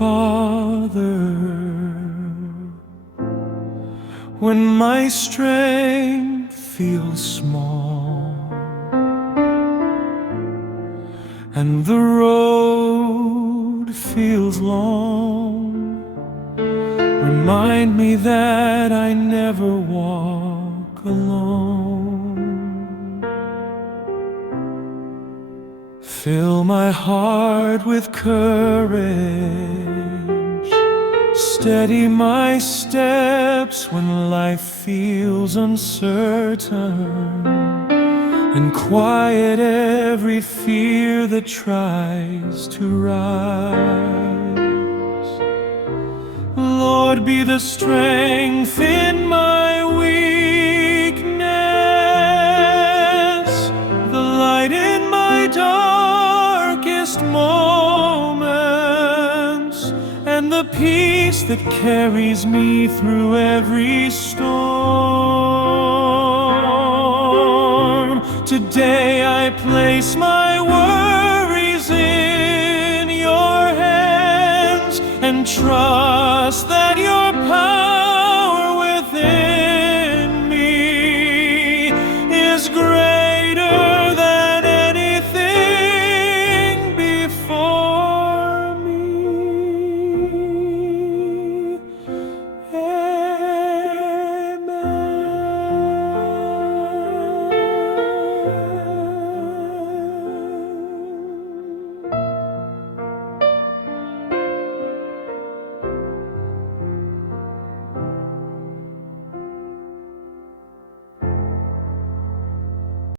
Father, when my strength feels small and the road feels long, remind me that I never walk alone. Fill my heart with courage, steady my steps when life feels uncertain, and quiet every fear that tries to rise. Lord, be the strength in my weakness, the light in my darkest moments, and the peace that carries me through every storm. Today I place my worries in your hands and trust that your power